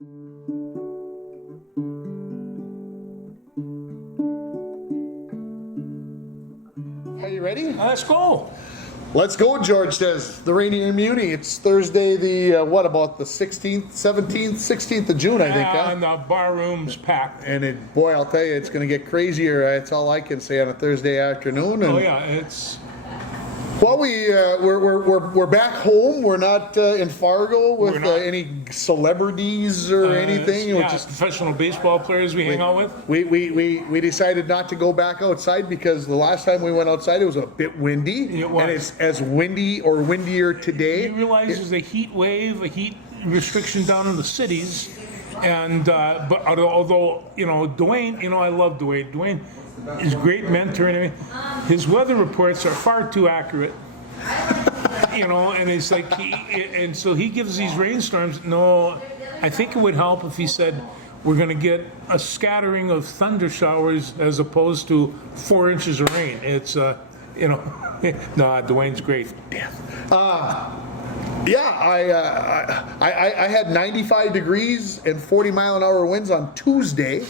Are you ready? Let's go. Let's go, George says. The Rainier Muni. It's Thursday, what about the 16th, 17th, 16th of June, I think, huh? And the bar room's packed. And boy, I'll tell you, it's going to get crazier. That's all I can say on a Thursday afternoon. And, Oh yeah, it's. well, we're back home. We're not in Fargo with any celebrities or anything. Yeah, We're just professional baseball players we hang out with. we decided not to go back outside because the last time we went outside it was a bit windy. It was. And it's as windy or windier today. You realize there's a heat wave, a heat restriction down in the cities, and but although Dwayne, I love Dwayne. Dwayne is a great mentor and everything. His weather reports are far too accurate. And it's like, and so he gives these rainstorms. No, I think it would help if he said we're going to get a scattering of thunder showers as opposed to 4 inches of rain. It's no, Dwayne's great. Yeah, I had 95 degrees and 40-mile-an-hour winds on Tuesday.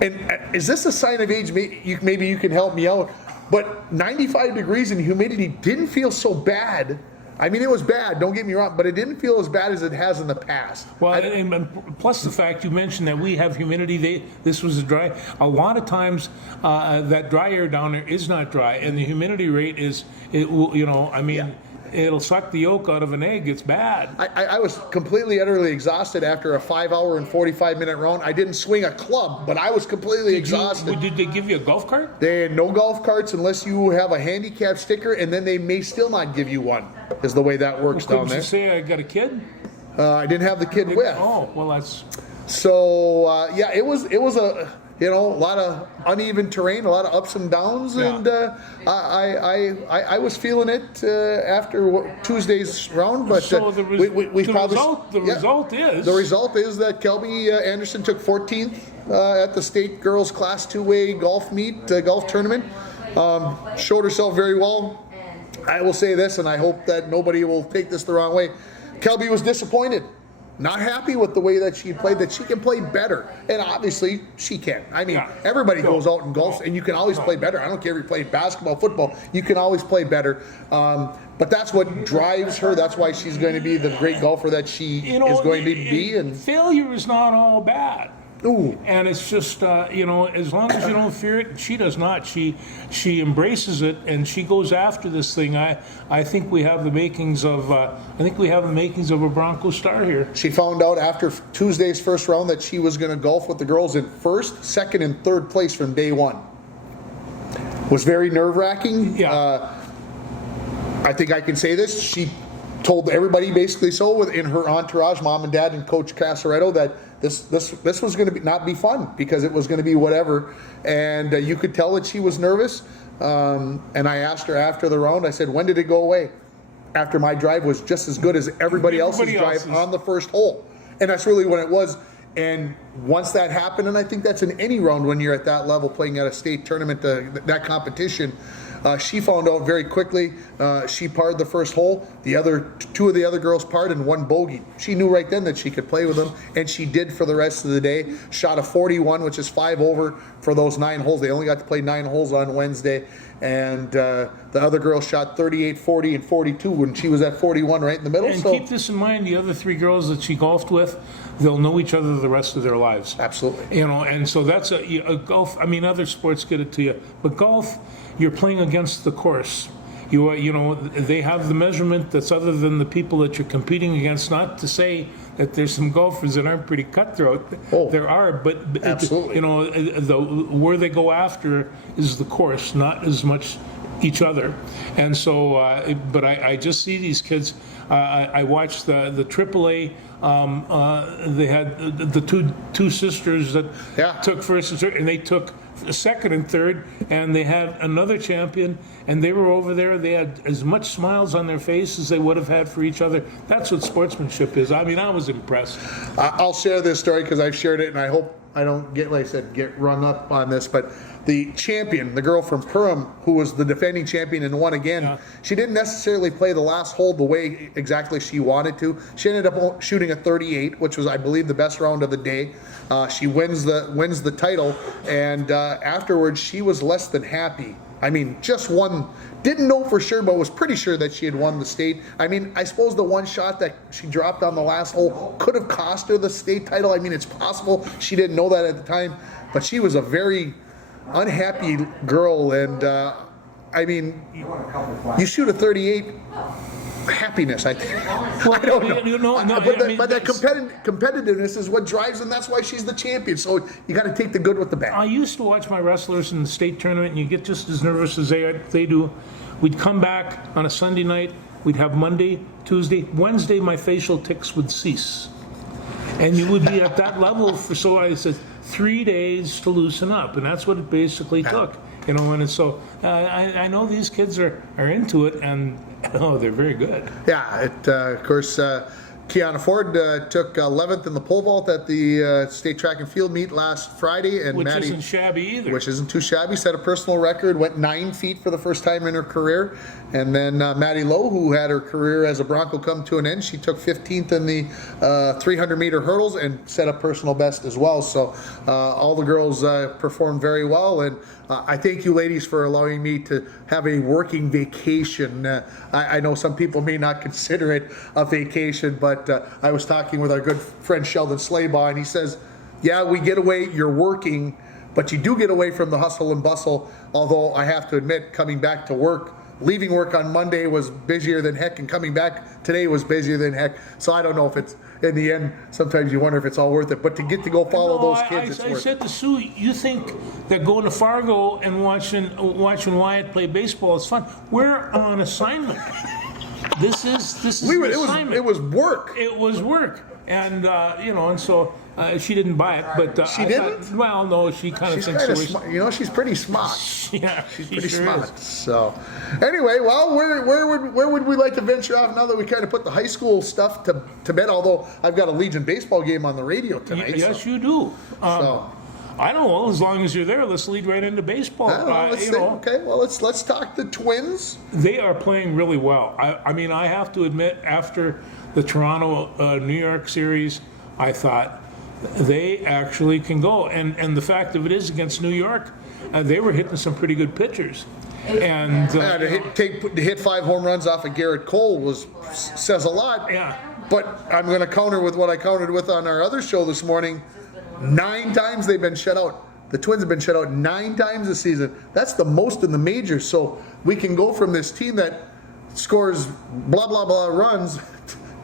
And is this a sign of age? Maybe you can help me out. But 95 degrees and humidity didn't feel so bad. I mean, it was bad, don't get me wrong, but it didn't feel as bad as it has in the past. Well, and plus the fact you mentioned that we have humidity. This was a dry. A lot of times that dry air down there is not dry, and the humidity rate is, it'll suck the yolk out of an egg. It's bad. I was completely, utterly exhausted after a 5-hour and 45-minute round. I didn't swing a club, but I was completely exhausted. Did they give you a golf cart? They had no golf carts unless you have a handicap sticker, and then they may still not give you one, is the way that works down there. Couldn't you say I got a kid? I didn't have the kid with. Oh, well, that's... So, yeah, it was a... a lot of uneven terrain, a lot of ups and downs, Yeah. and I was feeling it after Tuesday's round. But So the result is that Kelby Anderson took 14th at the state girls class 2A golf meet, golf tournament. Showed herself very well. I will say this, and I hope that nobody will take this the wrong way. Kelby was disappointed. Not happy with the way that she played, that she can play better. And obviously, she can. I mean, everybody goes out and golfs, and you can always play better. I don't care if you play basketball, football. You can always play better. But that's what drives her. That's why she's going to be the great golfer that she is going to be. And failure is not all bad. Ooh. And it's just, as long as you don't fear it, she does not. She embraces it and she goes after this thing. I think we have the makings of a Bronco star here. She found out after Tuesday's first round that she was going to golf with the girls in first, second, and third place from day one. Was very nerve-wracking. Yeah. I think I can say this. She told everybody basically so within her entourage, mom and dad and Coach Casaretto, that this was going to not be fun because it was going to be whatever, and you could tell that she was nervous. And I asked her after the round, I said, when did it go away? After my drive was just as good as everybody else's drive on the first hole. And that's really when it was. And once that happened, and I think that's in any round when you're at that level playing at a state tournament, that competition, she found out very quickly. She parred the first hole. Two of the other girls parred and one bogey. She knew right then that she could play with them, and she did for the rest of the day. Shot a 41, which is 5 over for those 9 holes. They only got to play 9 holes on Wednesday. And the other girl shot 38, 40, and 42 when she was at 41 right in the middle. And keep this in mind, the other 3 girls that she golfed with, they'll know each other the rest of their lives. Absolutely. And so that's a golf. I mean, other sports get it to you, but golf, you're playing against the course. They have the measurement that's other than the people that you're competing against. Not to say that there's some golfers that aren't pretty cutthroat. Oh, there are, but absolutely. Where they go after is the course, not as much each other. And so, but I just see these kids. I watched the AAA. They had the two sisters that took first and third, and they took second and third, and they had another champion, and they were over there. They had as much smiles on their face as they would have had for each other. That's what sportsmanship is. I mean, I was impressed. I'll share this story because I've shared it, and I hope get, like I said, get rung up on this, but the champion, the girl from Perham, who was the defending champion and won again, she didn't necessarily play the last hole the way exactly she wanted to. She ended up shooting a 38, which was, I believe, the best round of the day. She wins the title, and afterwards she was less than happy. I mean, just won. Didn't know for sure, but was pretty sure that she had won the state. I mean, I suppose the one shot that she dropped on the last hole could have cost her the state title. I mean, it's possible. She didn't know that at the time, but she was a very unhappy girl. And I mean, you shoot a 38. Happiness, I think. Well, I don't know. But that competitiveness is what drives, and that's why she's the champion. So you got to take the good with the bad. I used to watch my wrestlers in the state tournament, and you get just as nervous as they do. We'd come back on a Sunday night. We'd have Monday, Tuesday, Wednesday. My facial tics would cease, and you would be at that level for. So I said 3 days to loosen up, and that's what it basically took. You know, and so I know these kids are into it, and they're very good. Yeah, of course, Kiana Ford took 11th in the pole vault at the state track and field meet last Friday, and Which Maddie, isn't shabby either. Which isn't too shabby. Set a personal record, went 9 feet for the first time in her career. And then Maddie Lowe, who had her career as a Bronco come to an end, she took 15th in the 300-meter hurdles and set a personal best as well. So all the girls performed very well, and I thank you ladies for allowing me to have a working vacation. I know some people may not consider it a vacation, but I was talking with our good friend Sheldon Slaybaugh, and he says, yeah, we get away, you're working, but you do get away from the hustle and bustle. Although I have to admit, coming back to work, leaving work on Monday was busier than heck, and coming back today was busier than heck. So I don't know if it's, in the end, sometimes you wonder if it's all worth it. But to get to go follow those kids, it's worth it. I said to Sue, you think that going to Fargo and watching Wyatt play baseball is fun? We're on assignment. This is an assignment. It was work. It was work. And, and so she didn't buy it, but she didn't. Well, no, she kind of thinks kind so. of smart. You know, she's pretty smart. Yeah, she's she pretty sure smart. is. So, anyway, well, where would we like to venture off now that we kind of put the high school stuff to bed? Although I've got a Legion baseball game on the radio tonight. Yes, you do. I don't know. As long as you're there, let's lead right into baseball. Okay, well, let's talk the Twins. They are playing really well. I mean, I have to admit, after the Toronto New York series, I thought they actually can go. And the fact of it is, against New York, they were hitting some pretty good pitchers. And to hit 5 home runs off of Garrett Cole says a lot. Yeah. But I'm going to counter with what I countered with on our other show this morning. 9 times they've been shut out. The Twins have been shut out 9 times this season. That's the most in the majors. So we can go from this team that scores blah, blah, blah runs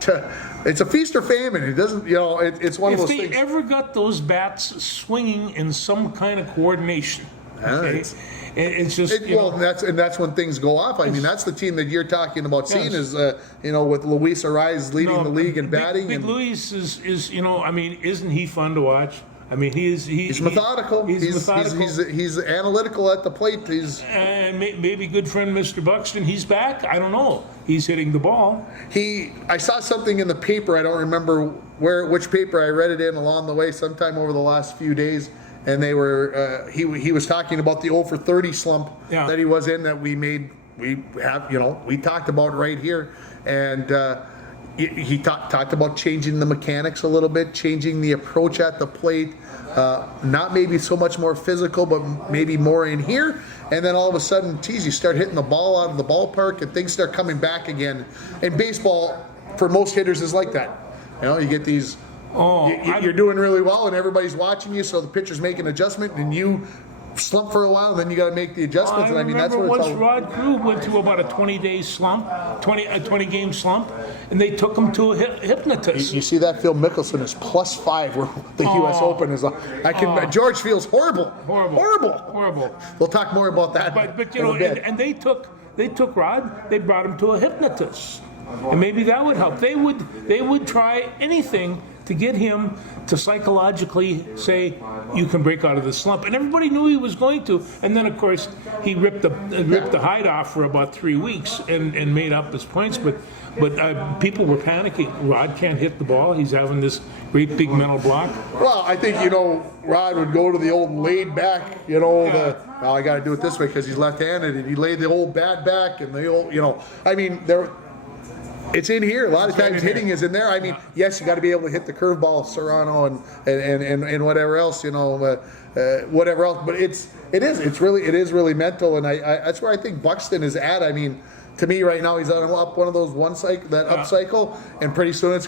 to it's a feast or famine. It doesn't, it's one of those things. If they ever got those bats swinging in some kind of coordination, okay? It's just that's when things go off. I mean, that's the team that you're talking about seeing is with Luis Ariz leading the league in batting. Big Luis is I mean, isn't he fun to watch? I mean, he's methodical. He's methodical. He's analytical at the plate. And maybe good friend Mr. Buxton. He's back. I don't know. He's hitting the ball. I saw something in the paper. I don't remember which paper I read it in along the way. Sometime over the last few days. And they were he was talking about the 0 for 30 slump that he was in, that we talked about right here, and he talked about changing the mechanics a little bit, changing the approach at the plate, not maybe so much more physical, but maybe more in here, and then all of a sudden, you start hitting the ball out of the ballpark and things start coming back again. And baseball, for most hitters, is like that. You get these. You're doing really well, and everybody's watching you, so the pitcher's making an adjustment, and you slump for a while, and then you got to make the adjustments. I mean, that's what remember it's once Rod Crew went to about a 20-day slump, 20-game slump, and they took him to a hypnotist. You see that Phil Mickelson is +5 where the U.S. Open is. George feels horrible. Horrible. We'll talk more about that. But and they took Rod. They brought him to a hypnotist. and maybe that would help. They would try anything to get him to psychologically say you can break out of the slump, and everybody knew he was going to. And then of course he ripped the hide off for about 3 weeks and made up his points. But people were panicking. Rod can't hit the ball. He's having this great big mental block. Well, I think, Rod would go to the old laid back, I got to do it this way because he's left-handed, and he laid the old bat back and the old, it's in here. A lot of times hitting is in there. I mean, yes, you got to be able to hit the curveball, Serrano, and whatever else, whatever else. But it is really mental, and I that's where I think Buxton is at. I mean, to me right now, he's on up one of those up cycle, and pretty soon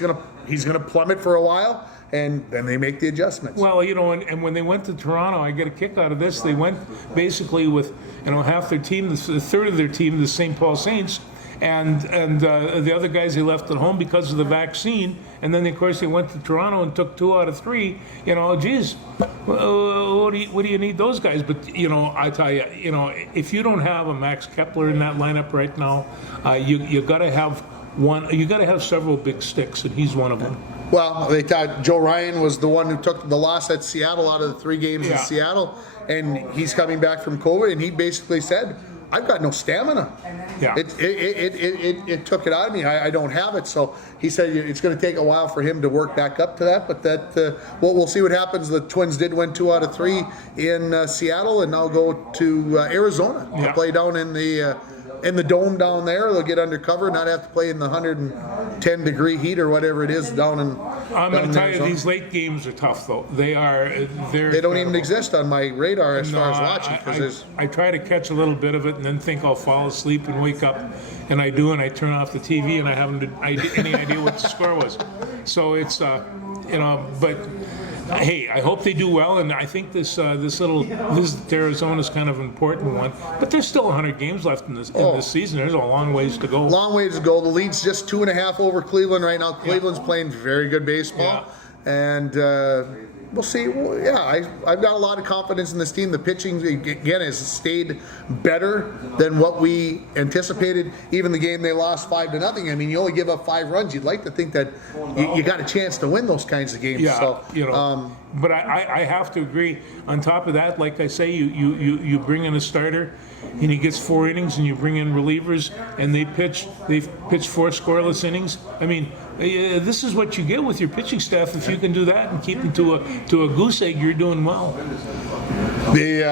he's gonna plummet for a while, and then they make the adjustments. Well, and when they went to Toronto, I get a kick out of this. They went basically with half their team, the third of their team, the St. Paul Saints. And the other guys they left at home because of the vaccine, and then of course they went to Toronto and took 2 out of 3. Geez, what do you need those guys? But I tell you, if you don't have a Max Kepler in that lineup right now, you got to have one. You got to have several big sticks, and he's one of them. Well, they thought Joe Ryan was the one who took the loss at Seattle out of the 3 games in Seattle, and he's coming back from COVID, and he basically said, I've got no stamina. Yeah. It took it out of me. I don't have it. So he said it's going to take a while for him to work back up to that. But we'll see what happens. The Twins did win 2 out of 3 in Seattle, and now go to Arizona to play down in the dome down there. They'll get undercover, not have to play in the 110-degree heat or whatever it is down in. I'm going to tell you, these late games are tough, though. They don't even exist on my radar as far as watching. I try to catch a little bit of it and then think I'll fall asleep and wake up, and I do, and I turn off the TV, and I haven't any idea what the score was. So it's but. Hey, I hope they do well, and I think this little visit to Arizona is kind of an important one. But there's still 100 games left in this season. There's a long ways to go. Long ways to go. The lead's just 2.5 over Cleveland right now. Cleveland's playing very good baseball, and we'll see. Well, I've got a lot of confidence in this team. The pitching again has stayed better than what we anticipated. Even the game they lost 5-0. I mean, you only give up 5 runs. You'd like to think that you got a chance to win those kinds of games. Yeah, so, but I have to agree. On top of that, like I say, you bring in a starter, and he gets 4 innings, and you bring in relievers, and they've pitched 4 scoreless innings. I mean, this is what you get with your pitching staff. If you can do that and keep them to a goose egg, you're doing well. The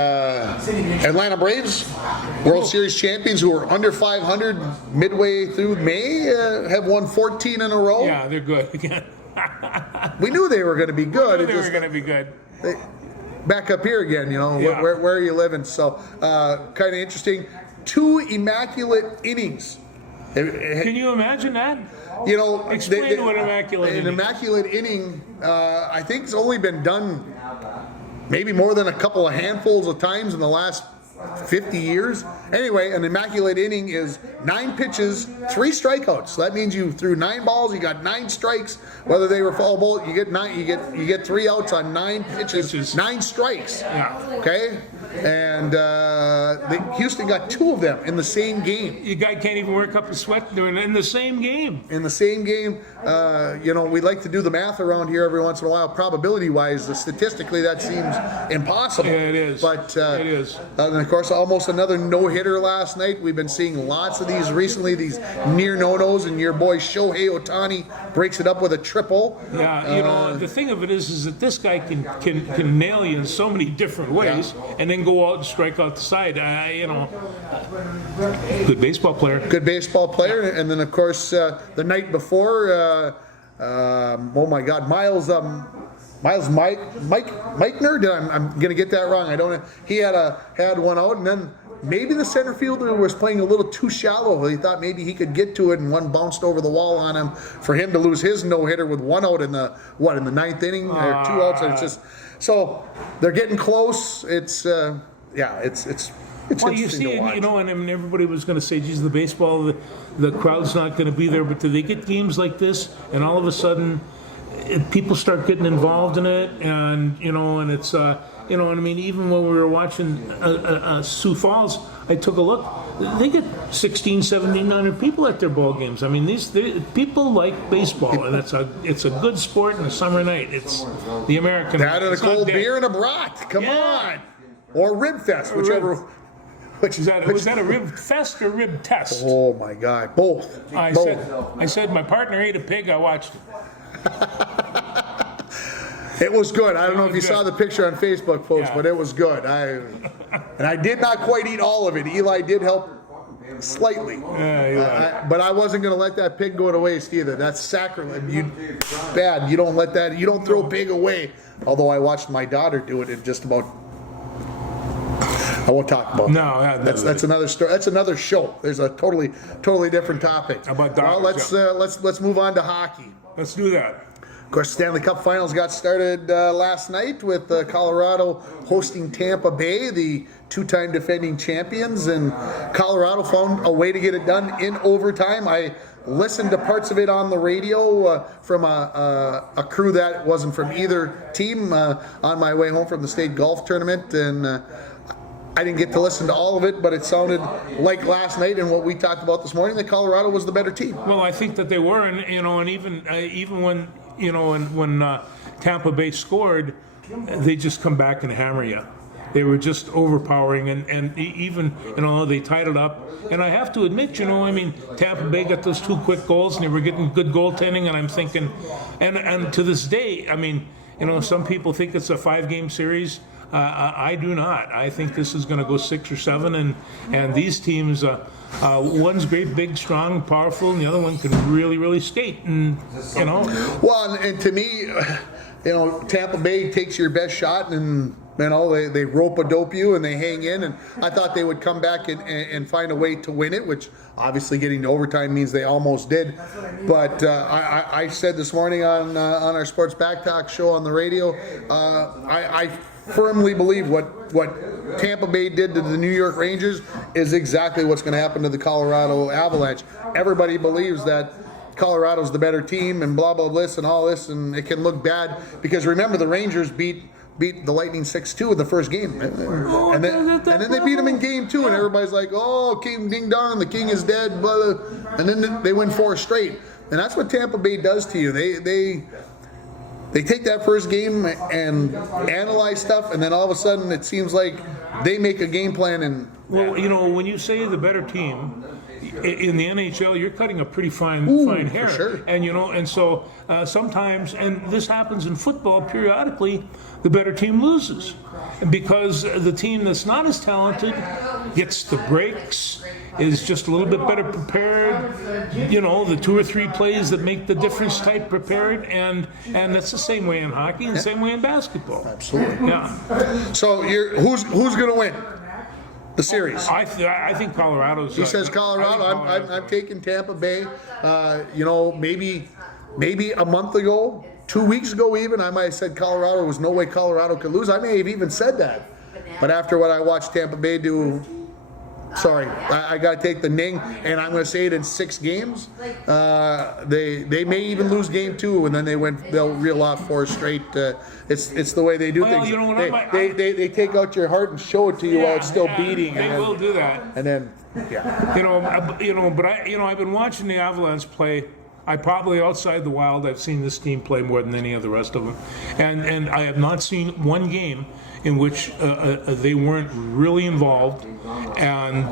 Atlanta Braves, World Series champions, who are under 500 midway through May, have won 14 in a row. Yeah, they're good again. We knew they were going to be good. They were going to be good. Back up here again, where are you living? So, kind of interesting. 2 immaculate innings. Can you imagine that? Explain what an immaculate inning. I think it's only been done maybe more than a couple of handfuls of times in the last 50 years. Anyway, an immaculate inning is 9 pitches, 3 strikeouts. So that means you threw 9 balls, you got 9 strikes. Whether they were foul ball, you get 9. You get 3 outs on 9 pitches, 9 strikes. Yeah. Okay. And Houston got 2 of them in the same game. Your guy can't even work up a sweat doing it in the same game. In the same game, we like to do the math around here every once in a while. Probability-wise, statistically, that seems impossible. Yeah, it is. But it is. And of course, almost another no-hitter last night. We've been seeing lots of these recently. These near no-nos, and your boy Shohei Ohtani breaks it up with a triple. Yeah, the thing of it is that this guy can nail you in so many different ways, and then go out and strike out the side. Good baseball player. Good baseball player, and then of course the night before, oh my God, Miles Meichner. I'm gonna get that wrong. I don't know. He had one out, and then maybe the center fielder was playing a little too shallow. He thought maybe he could get to it, and one bounced over the wall on him for him to lose his no-hitter with 1 out in the 9th inning or 2 outs. And it's just so they're getting close. It's well, you see, and I mean, everybody was going to say, geez, the baseball, the crowd's not going to be there, but do they get games like this, and all of a sudden, people start getting involved in it, and and it's you know what I mean. Even when we were watching Sioux Falls, I took a look. They get 1,700 people at their ball games. I mean, people like baseball, and it's a good sport on a summer night. It's the American. That and a it's not cold dead. beer and a brat. Come Yeah. on. Or Rib Fest, whichever. Which Was that a rib fest or rib test? Oh my God, both. I Both. said my partner ate a pig. I watched it. It was good. I don't know if you was saw good. the picture on Facebook, folks, Yeah. but it was good. And I did not quite eat all of it. Eli did help slightly. But I wasn't going to let that pig go to waste either. That's sacrilege. Bad. You don't let that. You don't throw pig away. Although I watched my daughter do it in just about. I won't talk about No, that. That's another story. That's another show. There's a totally different topic. About well, daughters, let's move on to hockey. Let's do that. Of course, Stanley Cup Finals got started last night with Colorado hosting Tampa Bay, the two-time defending champions, and Colorado found a way to get it done in overtime. I listened to parts of it on the radio from a crew that wasn't from either team on my way home from the state golf tournament, and I didn't get to listen to all of it, but it sounded like last night and what we talked about this morning that Colorado was the better team. Well, I think that they were, and and even when when Tampa Bay scored, they just come back and hammer you. They were just overpowering, and even they tied it up. And I have to admit, I mean, Tampa Bay got those 2 quick goals, and they were getting good goaltending. And I'm thinking, and to this day, I mean, some people think it's a 5-game series. I do not. I think this is going to go 6 or 7, and these teams, one's great, big, strong, powerful, and the other one can really, really skate. And Well, and to me, Tampa Bay takes your best shot, and they rope-a-dope you and they hang in. And I thought they would come back and find a way to win it, which obviously getting to overtime means they almost did. But I said this morning on our Sports Back Talk show on the radio, I firmly believe what Tampa Bay did to the New York Rangers is exactly what's going to happen to the Colorado Avalanche. Everybody believes that Colorado's the better team and blah, blah, blah, and all this, and it can look bad because remember the Rangers beat the Lightning 6-2 in the first game. And then they beat them in game 2, and everybody's like, oh, King Ding Dong, the king is dead, blah, blah. And then they win 4 straight. And that's what Tampa Bay does to you. They take that first game and analyze stuff, and then all of a sudden it seems like they make a game plan. And well, when you say the better team in the NHL, you're cutting a pretty fine hair, for sure. And so sometimes, and this happens in football periodically, the better team loses because the team that's not as talented gets the breaks, is just a little bit better prepared, the 2 or 3 plays that make the difference type prepared, and that's the same way in hockey and the same way in basketball. Absolutely. Yeah. So who's going to win the series? I think Colorado's. He says Colorado. I'm taking Tampa Bay. Maybe a month ago, 2 weeks ago even, I might have said Colorado was no way Colorado could lose. I may have even said that. But after what I watched Tampa Bay do, sorry, I got to take the ning, and I'm going to say it in 6 games. They may even lose game 2, and then they'll reel off 4 straight. It's the way they do things. They take out your heart and show it to you while it's still beating. They will do that. And then, yeah. But I've been watching the Avalanche play. I probably outside the Wild, I've seen this team play more than any of the rest of them, and I have not seen one game in which they weren't really involved, and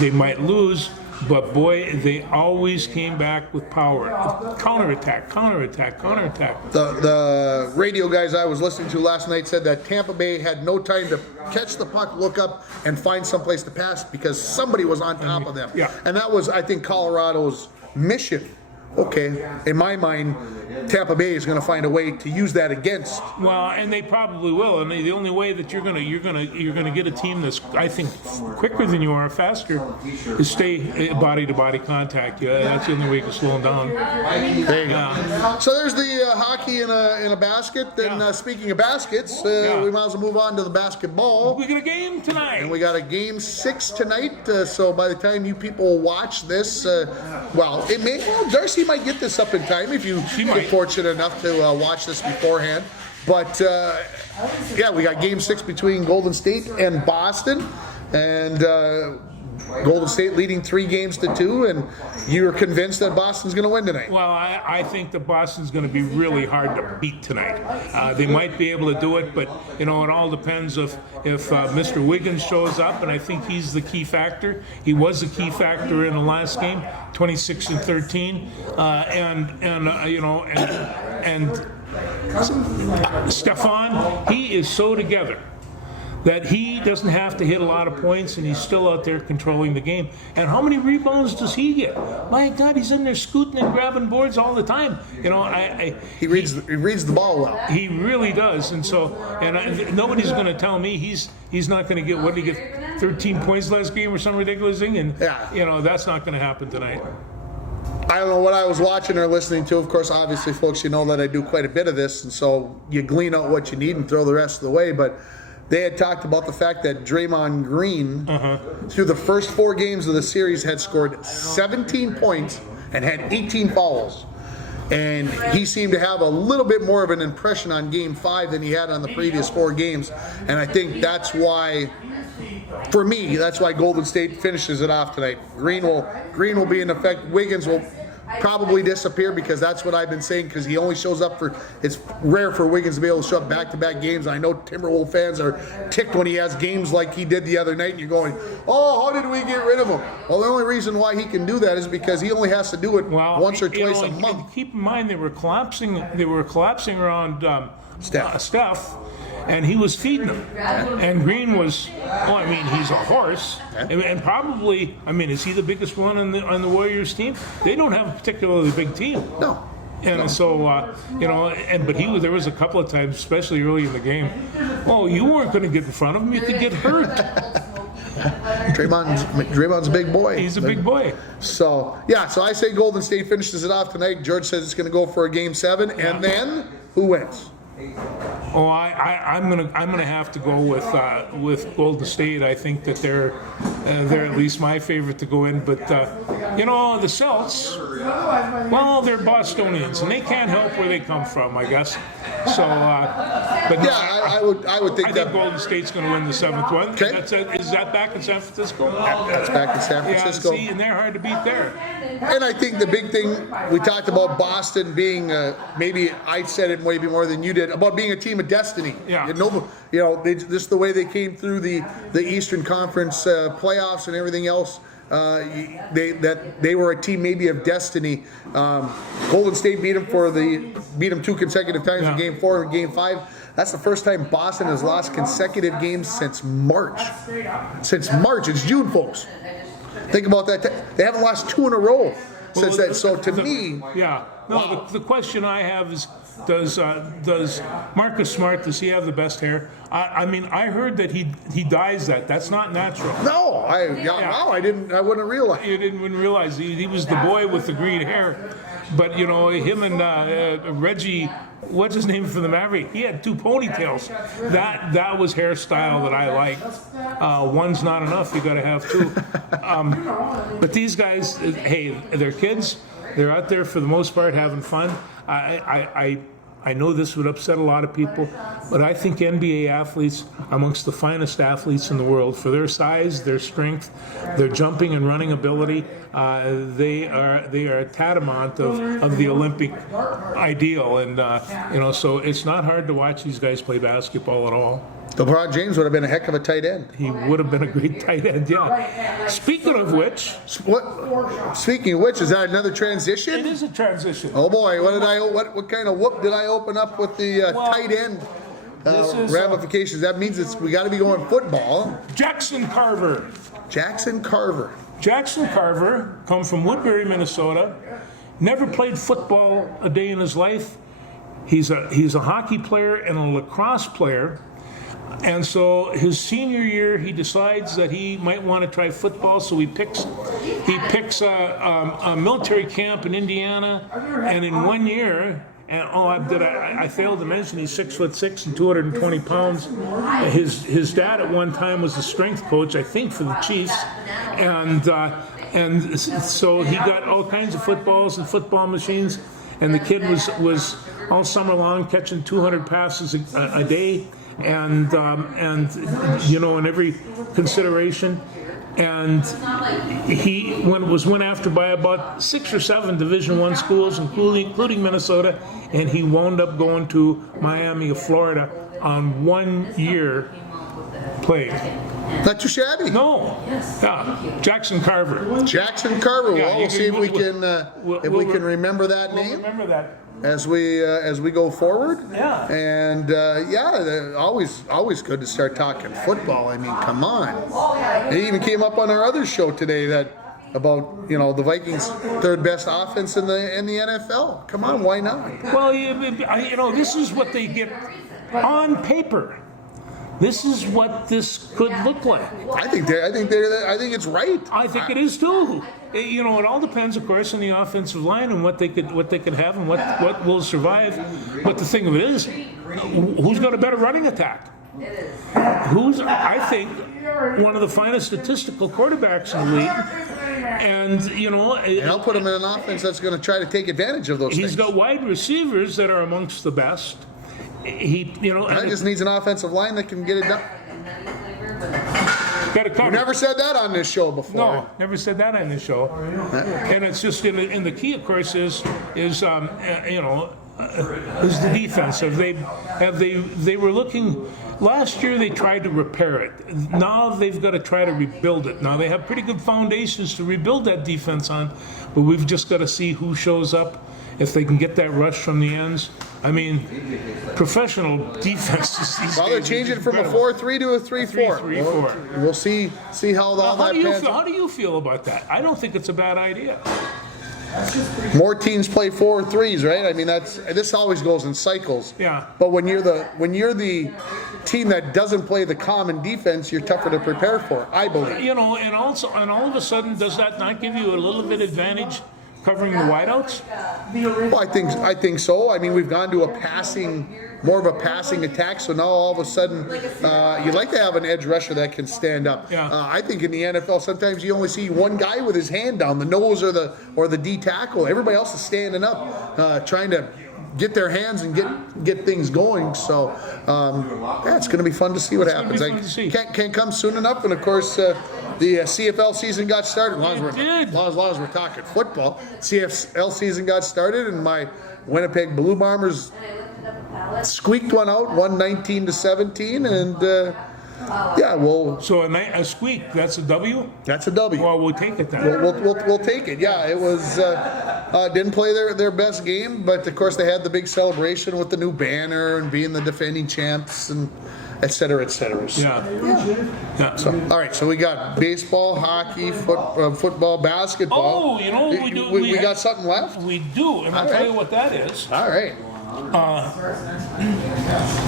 they might lose, but boy, they always came back with power. Counterattack. The radio guys I was listening to last night said that Tampa Bay had no time to catch the puck, look up, and find someplace to pass because somebody was on top of them. Yeah. And that was, I think, Colorado's mission. Okay, in my mind, Tampa Bay is going to find a way to use that against. Well, and they probably will. And the only way that you're gonna get a team that's, I think, quicker than you are, faster, is stay body to body contact. Yeah, that's the only way you can slow them down. There you go. So there's the hockey in a basket. And speaking of baskets, we might as well move on to the basketball. We got a game tonight. And we got a game 6 tonight. So by the time you people watch this, Darcy Darcy might get this up in time if you She get might. fortunate enough to watch this beforehand. But yeah, we got Game 6 between Golden State and Boston, and Golden State leading 3-2, and you're convinced that Boston's going to win tonight. Well, I think that Boston's going to be really hard to beat tonight. They might be able to do it, but it all depends if Mr. Wiggins shows up, and I think he's the key factor. He was the key factor in the last game, 26 and 13, and Stefan, he is so together that he doesn't have to hit a lot of points, and he's still out there controlling the game. And how many rebounds does he get? My God, he's in there scooting and grabbing boards all the time. He reads the ball well. He really does, and so nobody's going to tell me he's not going to get, what did he get, 13 points last game or some ridiculous thing, and Yeah. that's not going to happen tonight. I don't know what I was watching or listening to. Of course, obviously, folks, you know that I do quite a bit of this, and so you glean out what you need and throw the rest of the way. But they had talked about the fact that Draymond Green, through the first 4 games of the series, had scored 17 points and had 18 fouls. And he seemed to have a little bit more of an impression on Game 5 than he had on the previous 4 games. And I think that's why, for me, that's why Golden State finishes it off tonight. Green will be in effect. Wiggins will probably disappear, because that's what I've been saying, because he only shows up it's rare for Wiggins to be able to show up back-to-back games. I know Timberwolves fans are ticked when he has games like he did the other night, and you're going, oh, how did we get rid of him? Well, the only reason why he can do that is because he only has to do it once or twice a month. Keep in mind, they were collapsing around Steph, and he was feeding them. And Green was, he's a horse, and probably, is he the biggest one on the Warriors team? They don't have a particularly big team. No. And so, but there was a couple of times, especially early in the game, you weren't going to get in front of him, you could get hurt. Draymond's a big boy. He's a big boy. So I say Golden State finishes it off tonight. George says it's going to go for a Game 7, and then who wins? I'm gonna have to go with Golden State. I think that they're at least my favorite to go in. But the Celts, they're Bostonians, and they can't help where they come from, I guess. So, I would think I that think Golden State's going to win the 7th one. Okay. Is that back in San Francisco? that's back in San Francisco. Yeah, see, and they're hard to beat there. And I think the big thing, we talked about Boston being, maybe I said it maybe more than you did, about being a team of destiny. Yeah. Just the way they came through the Eastern Conference playoffs and everything else. They were a team maybe of destiny. Golden State beat them 2 consecutive times in Game 4 and Game 5. That's the first time Boston has lost consecutive games since March. It's June, folks. Think about that. They haven't lost 2 in a row since then. So to me, wow. The question I have is, does Marcus Smart, does he have the best hair? I heard that he dyes that. That's not natural. No, I wouldn't realize. You didn't realize he was the boy with the green hair, but him and Reggie, what's his name from the Maverick? He had 2 ponytails. That was hairstyle that I liked. One's not enough. You got to have 2. But these guys, hey, they're kids. They're out there for the most part having fun. I know this would upset a lot of people, but I think NBA athletes amongst the finest athletes in the world for their size, their strength, their jumping and running ability. They are tantamount of the Olympic ideal, and so it's not hard to watch these guys play basketball at all. LeBron James would have been a heck of a tight end. He would have been a great tight end, yeah. Speaking of which, is that another transition? it is a transition. Oh boy, what kind of whoop did I open up with the tight end ramifications? That means we got to be going football. Jackson Carver. Jackson Carver, come from Woodbury, Minnesota. Never played football a day in his life. He's a hockey player and a lacrosse player. And so his senior year, he decides that he might want to try football. So he picks a military camp in Indiana, and in 1 year, and I failed to mention he's 6'6" and 220 pounds. His dad at one time was the strength coach, I think, for the Chiefs, and And so he got all kinds of footballs and football machines, and the kid was all summer long catching 200 passes a day, and in every consideration. And he was went after by about 6 or 7 Division I schools, including Minnesota, and he wound up going to Miami of Florida on 1 year playing. Not too shabby. No, yeah, Jackson Carver. Jackson Carver. Yeah, Well, we'll see if we can remember that We'll name remember that. as we go forward. Yeah. And always good to start talking football. I mean, come on. It even came up on our other show today about the Vikings' third best offense in the NFL. Come on, why not? Well, this is what they get on paper. This is what this could look like. I think it's right. I think it is too. It all depends, of course, on the offensive line and what they could have and what will survive. But the thing of it is, who's got a better running attack? Who's, I think, one of the finest statistical quarterbacks in the league. And I'll put him in an offense that's going to try to take advantage of those things. He's got wide receivers that are amongst the best. He just needs an offensive line that can get it done. Got to cover. You never said that on this show before. No, never said that on this show. And it's just in the key, of course, is the defense. They were looking last year. They tried to repair it. Now they've got to try to rebuild it. Now they have pretty good foundations to rebuild that defense on, but we've just got to see who shows up. If they can get that rush from the ends. I mean, professional defenses these Well, they're days changing from a 4-3 to a 3-4. 3-4. We'll see how all that pans out. How do you feel about that? I don't think it's a bad idea. More teams play 4-3s, right? I mean, this always goes in cycles. Yeah. But when you're the team that doesn't play the common defense, you're tougher to prepare for, I believe. And all of a sudden, does that not give you a little bit advantage covering the wideouts? Well, I think so. I mean, we've gone to more of a passing attack, so now all of a sudden you'd like to have an edge rusher that can stand up. Yeah. I think in the NFL sometimes you only see one guy with his hand down, the nose or the D tackle. Everybody else is standing up, trying to get their hands and get things going. So it's going to be fun to see what happens. Can't come soon enough, and of course the CFL season got started. As long as we're talking football, CFL season got started, and my Winnipeg Blue Bombers squeaked one out, won 19-17, and So a squeak, that's a W? That's a W. Well, we'll take it then. We'll take it. Yeah, it was didn't play their best game, but of course they had the big celebration with the new banner and being the defending champs and et cetera, et cetera. So, Yeah. So, all right, so we got baseball, hockey, football, basketball. Oh, we do. We got something left? We do, and I'll tell you what that is. All right.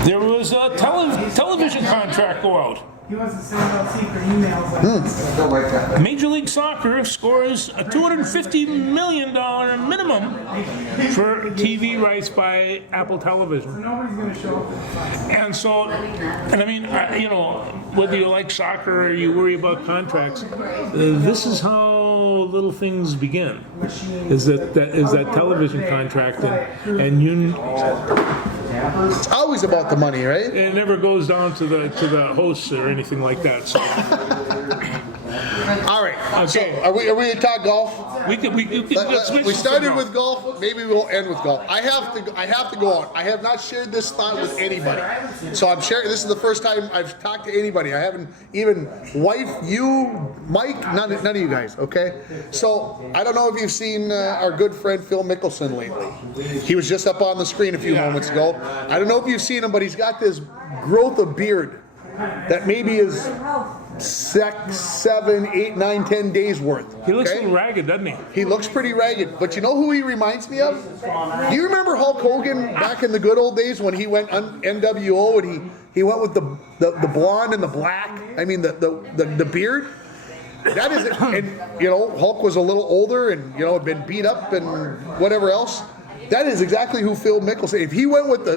There was a television contract go out. He wants to send out secret emails. Major League Soccer scores a $250 million minimum for TV rights by Apple Television. Nobody's going to show up. And I mean, whether you like soccer or you worry about contracts, this is how little things begin. Is that television contract, and you. It's always about the money, right? It never goes down to the hosts or anything like that. So. All right. Okay. So are we going to talk golf? We started with golf. Maybe we'll end with golf. I have to go on. I have not shared this thought with anybody. So I'm sharing. This is the first time I've talked to anybody. I haven't even you, Mike, none of you guys. Okay. So I don't know if you've seen our good friend Phil Mickelson lately. He was just up on the screen a few moments ago. I don't know if you've seen him, but he's got this growth of beard that maybe is 6, 7, 8, 9, 10 days worth. He looks a little ragged, doesn't he? He looks pretty ragged. But you know who he reminds me of? Do you remember Hulk Hogan back in the good old days when he went on NWO and he went with the blonde and the black? I mean the beard? That is it. And Hulk was a little older and had been beat up and whatever else. That is exactly who Phil Mickelson. If he went with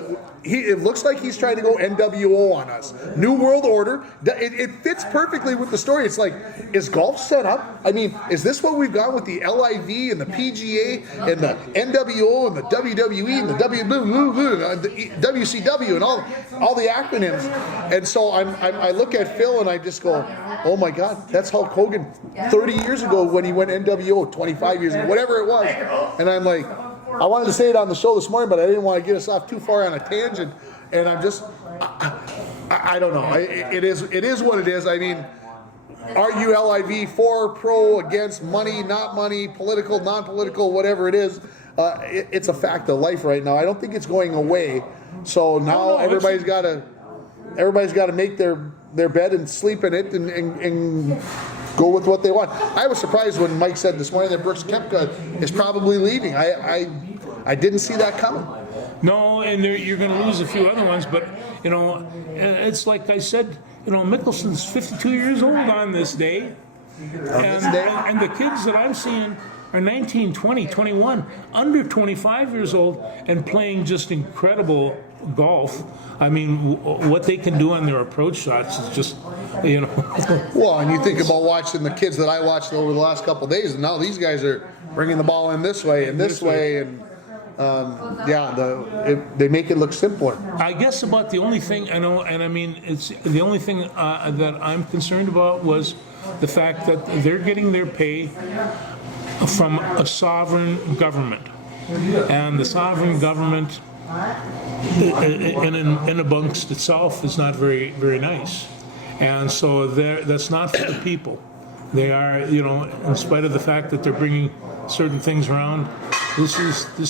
it looks like he's trying to go NWO on us. New World Order. It fits perfectly with the story. It's like, is golf set up? I mean, is this what we've got with the LIV and the PGA and the NWO and the WWE and the WCW and all the acronyms? And so I look at Phil and I just go, oh my God, that's Hulk Hogan 30 years ago when he went NWO, 25 years ago, whatever it was. And I'm like, I wanted to say it on the show this morning, but I didn't want to get us off too far on a tangent. And I'm just, I don't know. It is what it is. I mean, are you LIV for, pro, against, money, not money, political, non-political, whatever it is? It's a fact of life right now. I don't think it's going away. So now everybody's got to make their bed and sleep in it and go with what they want. I was surprised when Mike said this morning that Brooks Koepka is probably leaving. I didn't see that coming. No, and you're going to lose a few other ones, but it's like I said, Mickelson's 52 years old on this day, and the kids that I'm seeing are 19, 20, 21, under 25 years old, and playing just incredible golf. I mean, what they can do on their approach shots is just, Well, and you think about watching the kids that I watched over the last couple of days, and now these guys are bringing the ball in this way and this way, and they make it look simpler. I guess about the only thing I know, and I mean, it's the only thing that I'm concerned about was the fact that they're getting their pay from a sovereign government, and the sovereign government in amongst itself is not very, very nice, and so that's not for the people. They are, in spite of the fact that they're bringing certain things around, this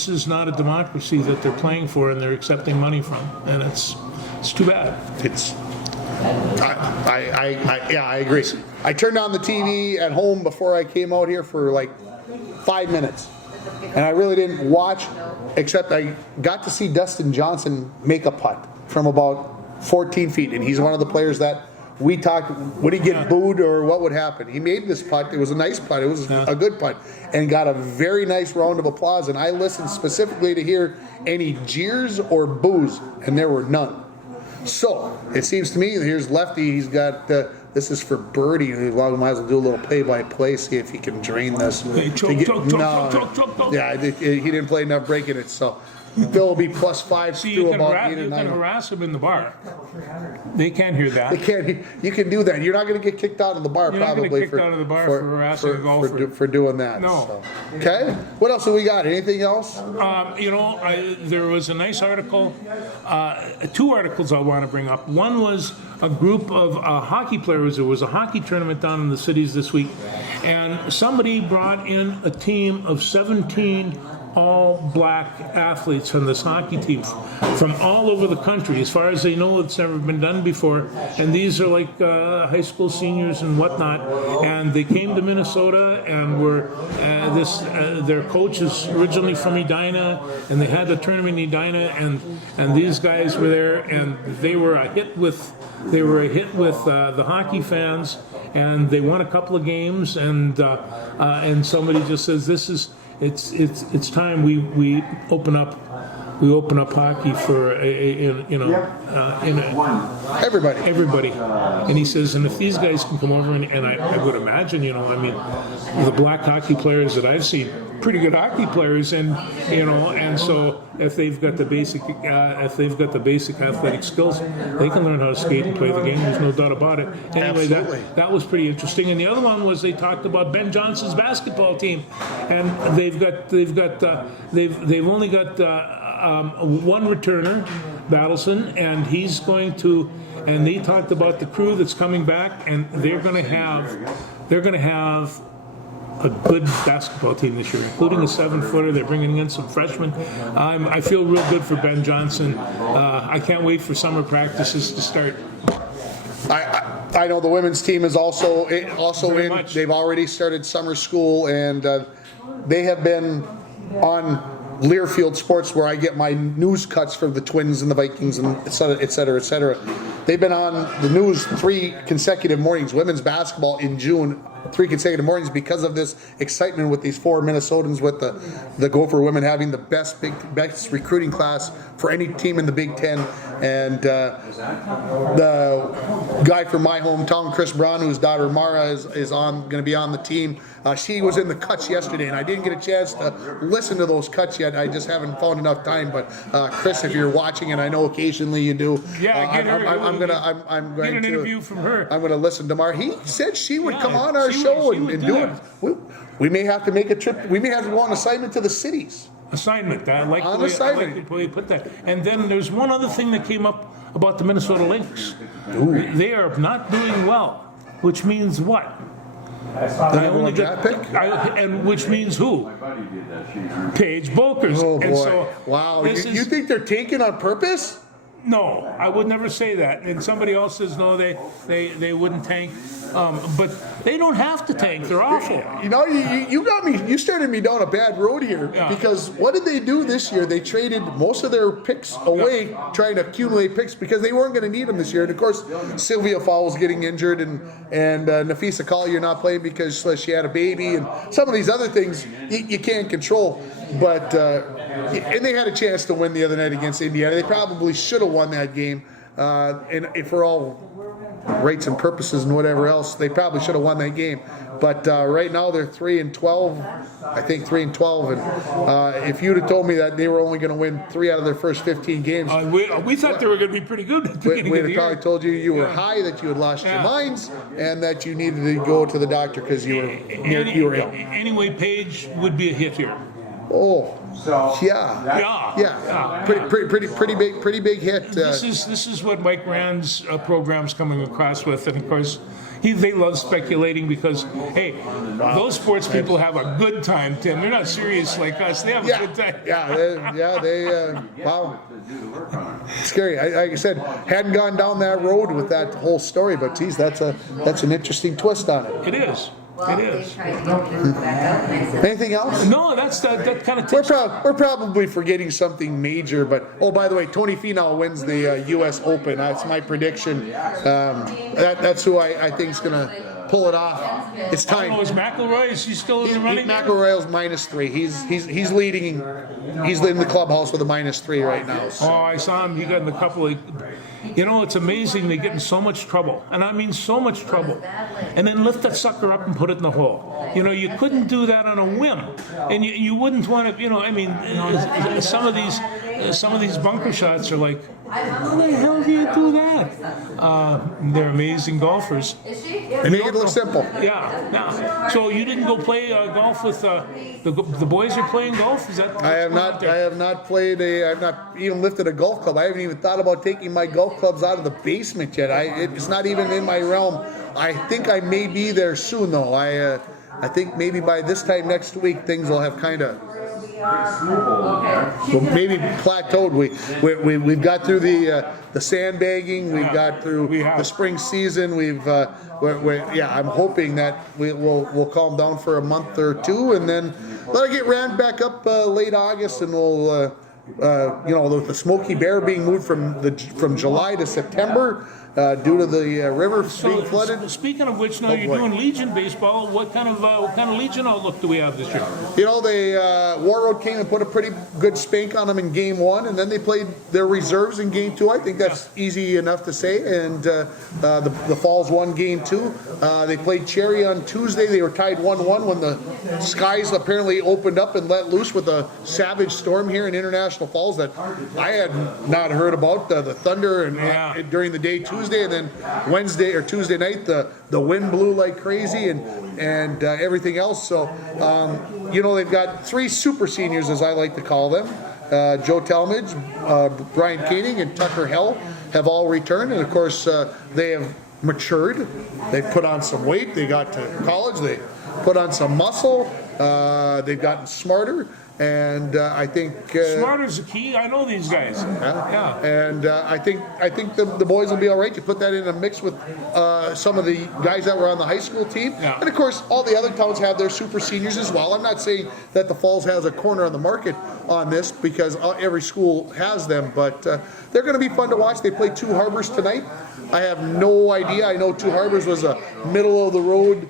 is not a democracy that they're playing for and they're accepting money from, and it's too bad. I agree. I turned on the TV at home before I came out here for like 5 minutes, and I really didn't watch, except I got to see Dustin Johnson make a putt from about 14 feet, and he's one of the players that we talked, would he get booed or what would happen? He made this putt. It was a nice putt. It was a good putt, and got a very nice round of applause. And I listened specifically to hear any jeers or boos, and there were none. So it seems to me, here's Lefty. He's got this is for birdie. We might as well do a little play-by-play, see if he can drain this. Choke. Yeah, he didn't play enough breaking it, so Bill will be +5 See, through you about 8 or can 9. harass them in the bar. They can't hear that. You can do that. You're not going to get kicked out of the bar You're not probably gonna get kicked out of the bar for harassing a golfer. for doing that. No. So. Okay. What else do we got? Anything else? There was a nice article, 2 articles I want to bring up. One was a group of hockey players. There was a hockey tournament down in the cities this week, and somebody brought in a team of 17 all-black athletes from this hockey team from all over the country. As far as they know, it's never been done before. And these are like high school seniors and whatnot. And they came to Minnesota and were their coach is originally from Edina, and they had the tournament in Edina, and these guys were there, and they were a hit with the hockey fans, and they won a couple of games, and somebody just says it's time we open up hockey for everybody. And he says, and if these guys can come over, and I would imagine, the black hockey players that I've seen, pretty good hockey players, and so if they've got the basic athletic skills, they can learn how to skate and play the game. There's no doubt about it. Anyway, that was pretty interesting. And the other one was they talked about Ben Johnson's basketball team, and they've only got one returner, Battleson, and he's going to. And they talked about the crew that's coming back, and they're going to have a good basketball team this year, including a 7-footer. They're bringing in some freshmen. I feel real good for Ben Johnson. I can't wait for summer practices to start. I know the women's team is also Very in. much. They've already started summer school, and they have been on Learfield Sports, where I get my news cuts for the Twins and the Vikings and et cetera, et cetera, et cetera. They've been on the news 3 consecutive mornings, women's basketball in June, 3 consecutive mornings because of this excitement with these 4 Minnesotans, with the Gopher women having the best recruiting class for any team in the Big Ten. And the guy from my hometown, Chris Brown, whose daughter Mara is going to be on the team. She was in the cuts yesterday, and I didn't get a chance to listen to those cuts yet. I just haven't found enough time. But Chris, if you're watching, and I know occasionally you do, get her. I'm going get an interview from her. I'm going to listen to Mara. He said she would come on our show and do it. We may have to make a trip. We may have to go on assignment to the cities. Assignment. I like On the assignment. way you put that. And then there's one other thing that came up about the Minnesota Lynx. They are not doing well, which means what? The number 1 draft pick? And which means who? Paige Bolkers. Oh boy! And so Wow! You think they're tanking on purpose? No, I would never say that. And somebody else says no, they wouldn't tank. But they don't have to tank. They're awful. You know, you got me. You started me down a bad road here, because what did they do this year? They traded most of their picks away, trying to accumulate picks because they weren't going to need them this year. And of course, Sylvia Fowles getting injured, and Nafisa Collier not playing because she had a baby, and some of these other things you can't control. But and they had a chance to win the other night against Indiana. They probably should have won that game. And for all rights and purposes and whatever else, they probably should have won that game. But right now they're 3-12. I think 3-12. And if you'd have told me that they were only going to win 3 out of their first 15 games, we thought they were going to be pretty good at the beginning of the we'd have probably told you were high, that you had lost your minds, and that you needed to go to the doctor because you were ill. Anyway, Paige would be a hit here. Oh, yeah. Pretty big hit. This is what Mike Rand's program's coming across with, and of course, they love speculating because, hey, those sports people have a good time, Tim. They're not serious like us. They have a good time. They wow. Scary. Like I said, hadn't gone down that road with that whole story, but geez, that's an interesting twist on it. It is. It is. Anything else? No, that kind of We're, takes. we're probably forgetting something major, but by the way, Tony Finau wins the U.S. Open. That's my prediction. That's who I think is going to pull it off. It's time. Oh, is McIlroy? Is he still in the running? McIlroy's -3. He's leading. He's in the clubhouse with a -3 right now. So. Oh, I saw him. He got in a couple of. It's amazing they get in so much trouble, and I mean so much trouble, and then lift that sucker up and put it in the hole. You couldn't do that on a whim, and you wouldn't want to. Some of these bunker shots are like, how the hell do you do that? They're amazing golfers. And make it look simple. Yeah. So you didn't go play golf with the boys are playing golf? Is that? I have not played I've not even lifted a golf club. I haven't even thought about taking my golf clubs out of the basement yet. It's not even in my realm. I think I may be there soon though. I think maybe by this time next week things will have kind of maybe plateaued. We've got through the sandbagging. We've got through the spring season. I'm hoping that we'll calm down for a month or two, and then let it get ramped back up late August, and we'll the Smoky Bear being moved from July to September. Due to the river being flooded. Speaking of which, now you're doing Legion baseball. What kind of Legion outlook do we have this year? Warroad came and put a pretty good spank on them in Game 1, and then they played their reserves in Game 2. I think that's easy enough to say. And the Falls won Game 2. They played Cherry on Tuesday. They were tied 1-1 when the skies apparently opened up and let loose with a savage storm here in International Falls that I had not heard about. The thunder and during the day Tuesday, and then Wednesday or Tuesday night the wind blew like crazy and everything else. So they've got 3 super seniors, as I like to call them. Joe Talmadge, Brian Koenig, and Tucker Hell have all returned, and of course they have matured. They've put on some weight. They got to college. They put on some muscle. They've gotten smarter. And I think smarter's the key. I know these guys. And I think the boys will be all right. You put that in a mix with some of the guys that were on the high school team, and of course all the other towns have their super seniors as well. I'm not saying that the Falls has a corner on the market. on this because every school has them, but they're going to be fun to watch. They play Two Harbors tonight. I have no idea. I know Two Harbors was a middle of the road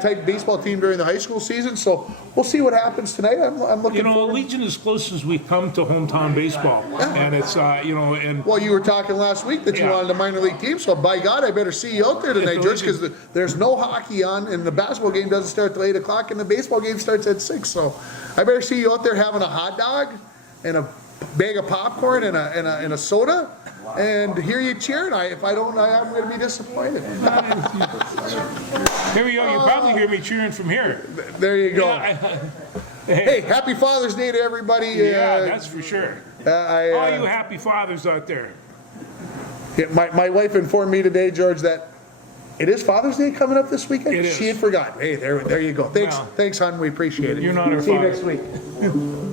type baseball team during the high school season, so we'll see what happens tonight. I'm looking You know, forward. Legion is close as we come to hometown baseball, and it's and Well, you were talking last week that you Yeah. wanted a minor league team, so by God, I better see you out there tonight, If George, the because there's no hockey on, and the basketball game doesn't start till 8 o'clock, and the baseball game starts at 6, so I better see you out there having a hot dog and a bag of popcorn and a soda, and hear you cheering. If I don't, I'm going to be disappointed. here we go. You probably hear me cheering from here. There you go. Hey, Hey, happy Father's Day to everybody. yeah, that's for sure. All you happy fathers out there. My wife informed me today, George, that it is Father's Day coming up this weekend. It is. She had forgotten. Hey, there you go. Thanks, Well, thanks, hon. We appreciate it. You're not our See you father. next week.